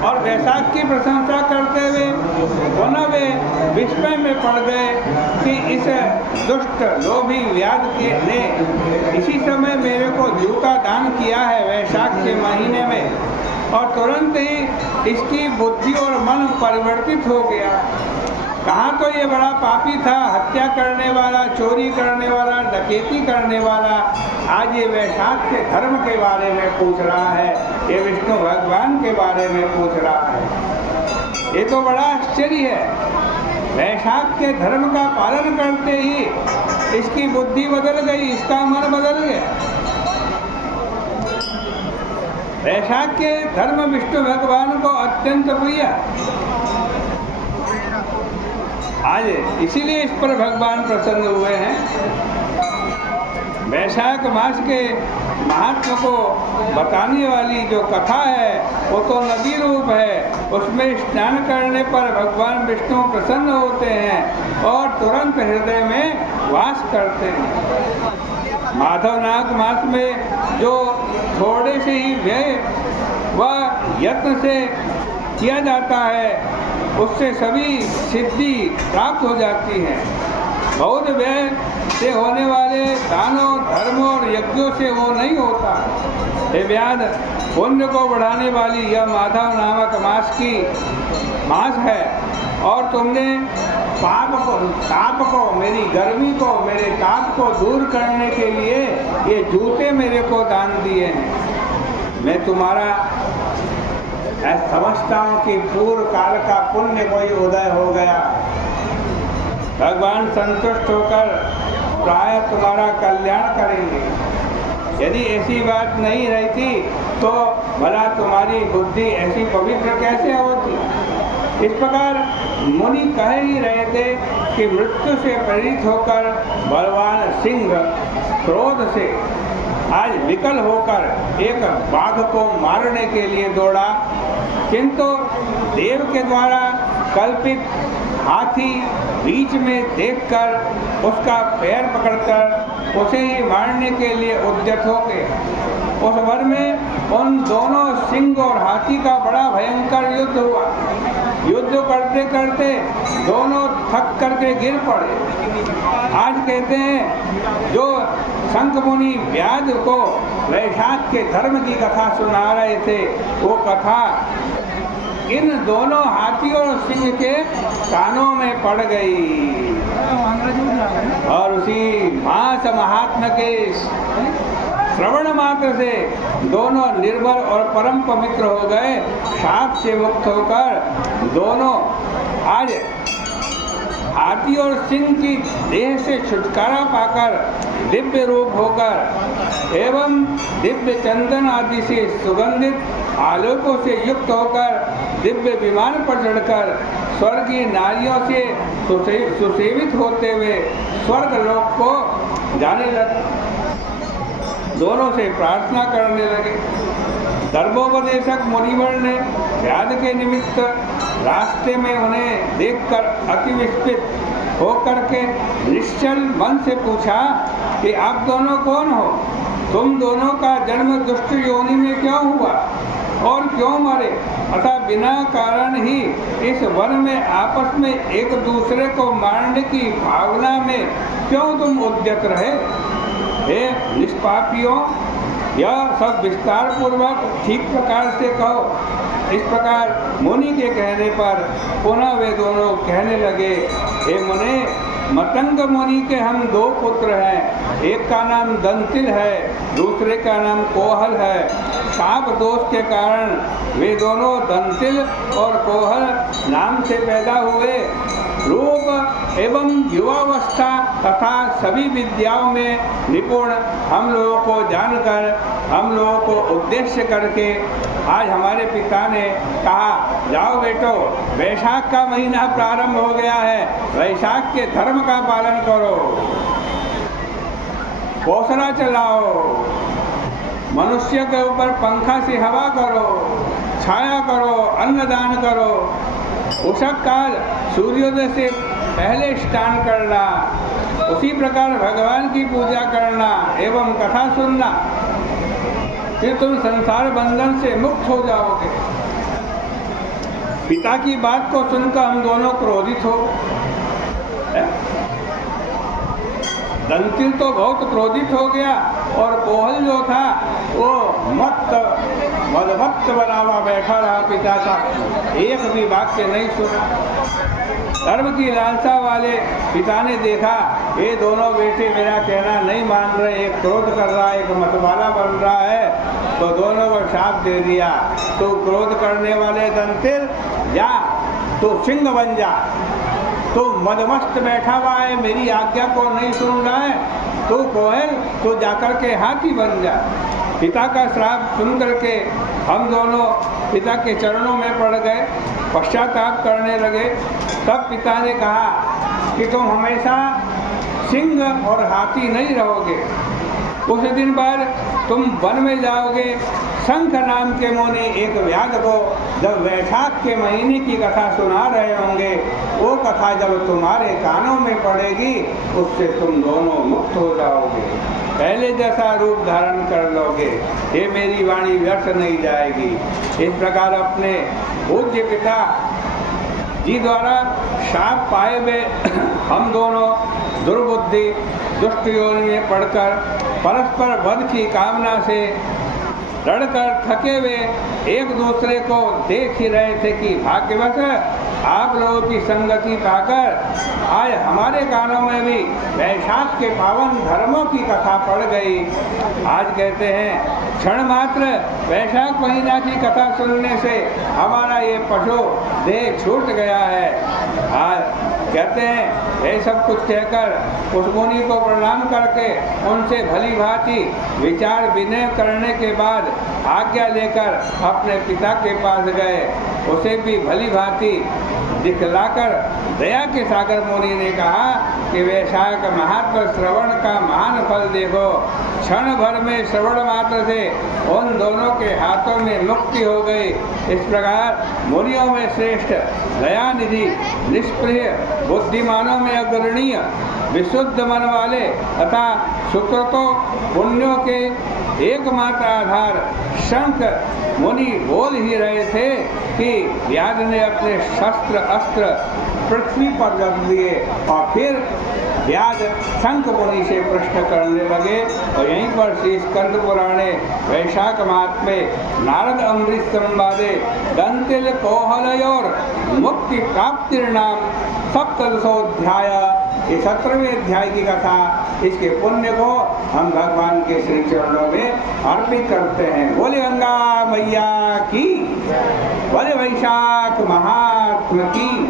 और वैशाख की प्रशंसा करते हुए पुनः वे विस्मय में पड़ गए कि इस दुष्ट लोभी व्याध के ने इसी समय मेरे को जूता दान किया है वैशाख के महीने में, और तुरंत ही इसकी बुद्धि और मन परिवर्तित हो गया। कहाँ तो ये बड़ा पापी था, हत्या करने वाला, चोरी करने वाला, डकैती करने वाला, आज ये वैशाख के धर्म के बारे में पूछ रहा है, ये विष्णु भगवान के बारे में पूछ रहा है। ये तो बड़ा आश्चर्य है। वैशाख के धर्म का पालन करते ही इसकी बुद्धि बदल गई, इसका मन बदल गया। वैशाख के धर्म विष्णु भगवान को अत्यंत प्रिय, आज इसीलिए इस पर भगवान प्रसन्न हुए हैं। वैशाख मास के महात्म को बताने वाली जो कथा है वो तो नदी रूप है, उसमें स्नान करने पर भगवान विष्णु प्रसन्न होते हैं और तुरंत हृदय में वास करते हैं। माधवनाग मास में जो थोड़े से ही व्यय व यत्न से किया जाता है उससे सभी सिद्धि प्राप्त हो जाती है। बहुत व्यय से होने वाले दानों, धर्मों और यज्ञों से वो नहीं होता। ये व्याध पुण्य को बढ़ाने वाली यह माधव नामक मास है, और तुमने ताप को, मेरी गर्मी को, मेरे ताप को दूर करने के लिए ये जूते मेरे को दान दिए हैं। मैं तुम्हारा समझता हूँ कि पूर्व काल का पुण्य कोई उदय हो गया। भगवान संतुष्ट होकर प्राय तुम्हारा कल्याण करेंगे। यदि ऐसी बात नहीं रहती तो भला तुम्हारी बुद्धि ऐसी पवित्र कैसे होती। इस प्रकार मुनि कह ही रहे थे कि मृत्यु से प्रेरित होकर बलवान सिंह क्रोध से आज विकल होकर एक बाघ को मारने के लिए दौड़ा, किंतु देव के द्वारा कल्पित हाथी बीच में देखकर उसका पैर पकड़कर उसे ही मारने के लिए उद्यत हो गए। उस वर में उन दोनों सिंह और हाथी का बड़ा भयंकर युद्ध हुआ। युद्ध करते करते दोनों थक करके गिर पड़े। आज कहते हैं जो संक मुनि व्याध को वैशाख के धर्म की कथा सुना रहे थे, वो कथा इन दोनों हाथी और सिंह के कानों में पड़ गई और उसी मास महात्मा के श्रवण मात्र से दोनों निर्बल और परम पवित्र हो गए। शाप से मुक्त होकर दोनों आज हाथी और सिंह की देह से छुटकारा पाकर दिव्य रूप होकर एवं दिव्य चंदन आदि से सुगंधित आलोकों से युक्त होकर दिव्य विमान पर चढ़कर स्वर्गीय नारियों से सुसेवित होते हुए स्वर्ग लोक को जाने लगे। दोनों से प्रार्थना करने लगे। धर्मोपदेशक मुनिवर ने व्याध के निमित्त रास्ते में उन्हें देखकर अति विस्मित होकर के निश्चल मन से पूछा कि आप दोनों कौन हो? तुम दोनों का जन्म दुष्ट योनि में क्यों हुआ और क्यों मरे? अतः बिना कारण ही इस वन में आपस में एक दूसरे को मारने की भावना में क्यों तुम उद्यत रहे? हे निष्पापियों, यह सब विस्तार पूर्वक ठीक प्रकार से कहो। इस प्रकार मुनि के कहने पर पुनः वे दोनों कहने लगे, हे मुने, मतंग मुनि के हम दो पुत्र हैं। एक का नाम दंतिल है, दूसरे का नाम कोहल है। शाप दोष के कारण वे दोनों दंतिल और कोहल नाम से पैदा हुए। रूप एवं युवावस्था तथा सभी विद्याओं में निपुण हम लोगों को जानकर, हम लोगों को उद्देश्य करके आज हमारे पिता ने कहा, जाओ बेटो, वैशाख का महीना प्रारंभ हो गया है, वैशाख के धर्म का पालन करो, पोसना चलाओ, मनुष्य के ऊपर पंखा से हवा करो, छाया करो, अन्नदान करो, उषक काल सूर्योदय से पहले स्नान करना, उसी प्रकार भगवान की पूजा करना एवं कथा सुनना, फिर तुम संसार बंधन से मुक्त हो जाओगे। पिता की बात को सुनकर हम दोनों क्रोधित हो गए। दंतिल तो बहुत क्रोधित हो गया और कोहल जो था वो मदमत्त बना हुआ बैठा रहा पिता का, एक भी वाक्य नहीं सुना। धर्म की लालसा वाले पिता ने देखा ये दोनों बेटे मेरा कहना नहीं मान रहे, एक क्रोध कर रहा है, एक मतवाला बन रहा है, तो दोनों को शाप दे दिया, तो क्रोध करने वाले दंतिल जा, तो सिंह बन जा, तो मदमस्त बैठा हुआ है, मेरी आज्ञा को नहीं सुन रहा है, तो कोहल तो जाकर के हाथी बन जा। पिता का श्राप सुन करके हम दोनों पिता के चरणों में पड़ गए, पश्चाताप करने लगे। तब पिता ने कहा कि तुम हमेशा सिंह और हाथी नहीं रहोगे, कुछ दिन बाद तुम वन में जाओगे। शंख नाम के मुनि एक व्याध को जब वैशाख के महीने की कथा सुना रहे होंगे, वो कथा जब तुम्हारे कानों में पड़ेगी उससे तुम दोनों मुक्त हो जाओगे, पहले जैसा रूप धारण कर लोगे, ये मेरी वाणी व्यर्थ नहीं जाएगी। इस प्रकार अपने पूज्य पिता जी द्वारा शाप पाए हुए हम दोनों दुर्बुद्धि दुष्ट योनि में पड़कर परस्पर वध की कामना से लड़कर थके हुए एक दूसरे को देख ही रहे थे कि भाग्यवश आप लोगों की संगति पाकर आज हमारे कानों में भी वैशाख के पावन धर्मों की कथा पड़ गई। आज कहते हैं क्षण मात्र वैशाख महीना की कथा सुनने से हमारा ये पशु देह छूट गया है। आज कहते हैं ये सब कुछ कहकर उस मुनि को प्रणाम करके उनसे भली भांति विचार विनय करने के बाद आज्ञा लेकर अपने पिता के पास गए। उसे भी भली भांति दिखलाकर दया के सागर मुनि ने कहा कि वैशाख महात्मा श्रवण का महान फल देखो, क्षण भर में श्रवण मात्र से उन दोनों के हाथों में मुक्ति हो गई। इस प्रकार मुनियों में श्रेष्ठ, दयानिधि, निष्प्रिय, बुद्धिमानों में अग्रणीय, विशुद्ध मन वाले तथा सुकृतों पुण्यों के एकमात्र आधार शंख मुनि बोल ही रहे थे कि व्याध ने अपने शस्त्र अस्त्र पृथ्वी पर रख दिए और फिर व्याध शंख मुनि से प्रश्न करने लगे। और यहीं पर श्री स्कंद पुराणे वैशाख मास में नारद अमृत संवादे दंतिल कोहलयोर मुक्ति प्राप्तिर नाम सप्तदशोध्याय, ये 17वें अध्याय की कथा, इसके पुण्य को हम भगवान के श्री चरणों में अर्पित करते हैं। बोले गंगा मैया की, बोले वैशाख महात्मा की।